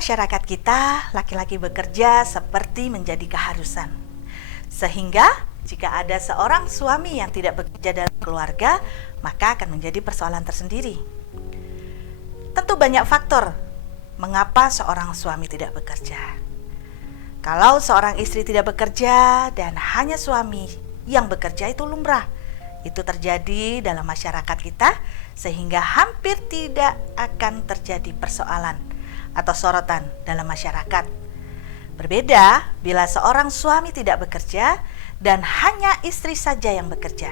masyarakat kita, laki-laki bekerja seperti menjadi keharusan. Sehingga jika ada seorang suami yang tidak bekerja dalam keluarga, maka akan menjadi persoalan tersendiri. Tentu banyak faktor mengapa seorang suami tidak bekerja. Kalau seorang istri tidak bekerja dan hanya suami yang bekerja, itu lumrah. Itu terjadi dalam masyarakat kita, sehingga hampir tidak akan terjadi persoalan atau sorotan dalam masyarakat. Berbeda bila seorang suami tidak bekerja dan hanya istri saja yang bekerja.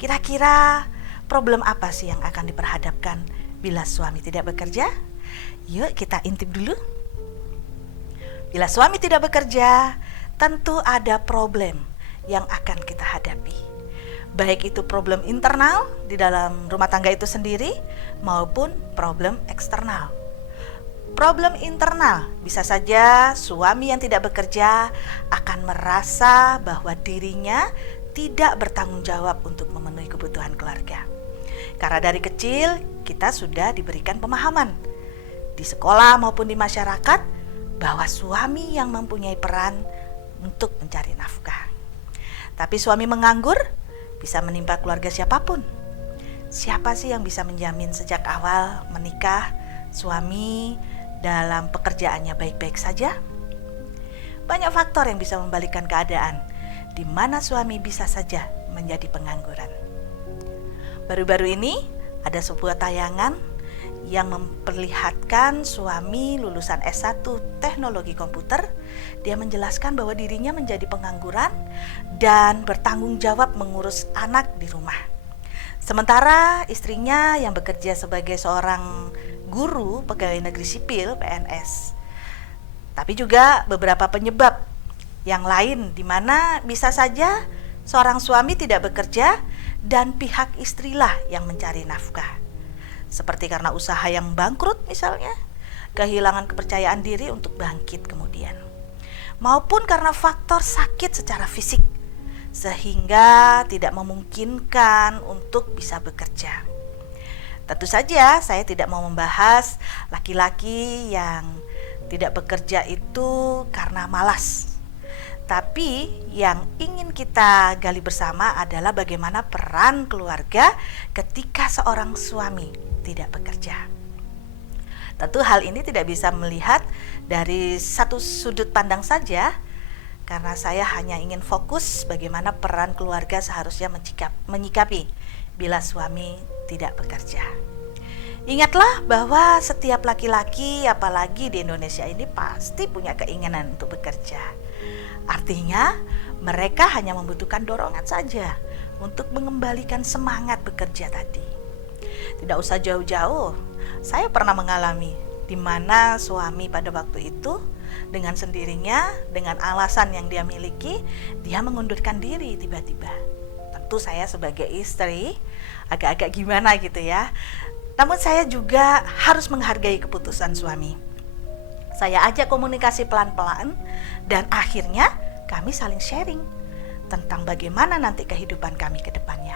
Kira-kira problem apa sih yang akan diperhadapkan bila suami tidak bekerja? Yuk kita intip dulu. Bila suami tidak bekerja, tentu ada problem yang akan kita hadapi. Baik itu problem internal di dalam rumah tangga itu sendiri maupun problem eksternal. Problem internal bisa saja suami yang tidak bekerja akan merasa bahwa dirinya tidak bertanggung jawab untuk memenuhi kebutuhan keluarga. Karena dari kecil kita sudah diberikan pemahaman di sekolah maupun di masyarakat bahwa suami yang mempunyai peran untuk mencari nafkah. Tapi suami menganggur bisa menimpa keluarga siapapun. Siapa sih yang bisa menjamin sejak awal menikah suami dalam pekerjaannya baik-baik saja? Banyak faktor yang bisa membalikkan keadaan, di mana suami bisa saja menjadi pengangguran. Baru-baru ini ada sebuah tayangan yang memperlihatkan suami lulusan S1 teknologi komputer. Dia menjelaskan bahwa dirinya menjadi pengangguran dan bertanggung jawab mengurus anak di rumah. Sementara istrinya yang bekerja sebagai seorang guru pegawai negeri sipil PNS. Tapi juga beberapa penyebab yang lain di mana bisa saja seorang suami tidak bekerja dan pihak istrilah yang mencari nafkah. Seperti karena usaha yang bangkrut misalnya, kehilangan kepercayaan diri untuk bangkit kemudian. Maupun karena faktor sakit secara fisik, sehingga tidak memungkinkan untuk bisa bekerja. Tentu saja saya tidak mau membahas laki-laki yang tidak bekerja itu karena malas. Tapi yang ingin kita gali bersama adalah bagaimana peran keluarga ketika seorang suami tidak bekerja. Tentu hal ini tidak bisa melihat dari satu sudut pandang saja, karena saya hanya ingin fokus bagaimana peran keluarga seharusnya menyikapi bila suami tidak bekerja. Ingatlah bahwa setiap laki-laki, apalagi di Indonesia ini, pasti punya keinginan untuk bekerja. Artinya mereka hanya membutuhkan dorongan saja untuk mengembalikan semangat bekerja tadi. Tidak usah jauh-jauh, saya pernah mengalami di mana suami pada waktu itu dengan sendirinya, dengan alasan yang dia miliki, dia mengundurkan diri tiba-tiba. Tentu saya sebagai istri agak-agak gimana gitu ya. Namun saya juga harus menghargai keputusan suami. Saya ajak komunikasi pelan-pelan dan akhirnya kami saling sharing tentang bagaimana nanti kehidupan kami ke depannya.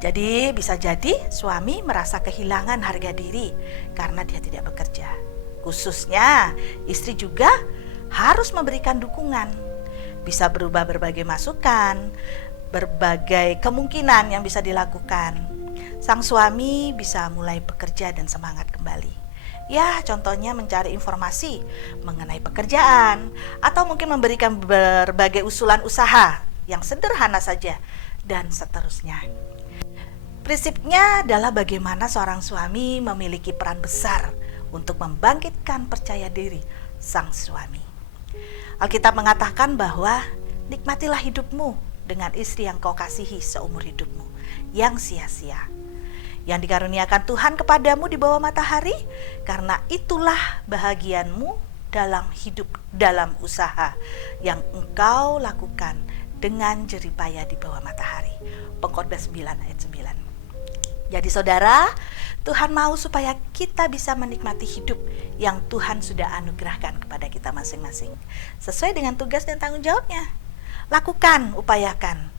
Jadi bisa jadi suami merasa kehilangan harga diri karena dia tidak bekerja. Khususnya istri juga harus memberikan dukungan. Bisa berubah berbagai masukan, berbagai kemungkinan yang bisa dilakukan. Sang suami bisa mulai bekerja dan semangat kembali. Ya, contohnya mencari informasi mengenai pekerjaan atau mungkin memberikan berbagai usulan usaha yang sederhana saja dan seterusnya. Prinsipnya adalah bagaimana seorang suami memiliki peran besar untuk membangkitkan percaya diri sang suami. Alkitab mengatakan bahwa nikmatilah hidupmu dengan istri yang kau kasihi seumur hidupmu, yang sia-sia, yang dikaruniakan Tuhan kepadamu di bawah matahari, karena itulah bahagianmu dalam hidup, dalam usaha yang engkau lakukan dengan jeripaya di bawah matahari. Pengkhotbah 9 ayat 9. Jadi saudara, Tuhan mau supaya kita bisa menikmati hidup yang Tuhan sudah anugerahkan kepada kita masing-masing, sesuai dengan tugas dan tanggung jawabnya. Lakukan, upayakan,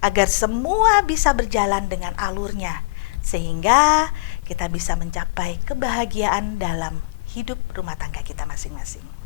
agar semua bisa berjalan dengan alurnya, sehingga kita bisa mencapai kebahagiaan dalam hidup rumah tangga kita masing-masing.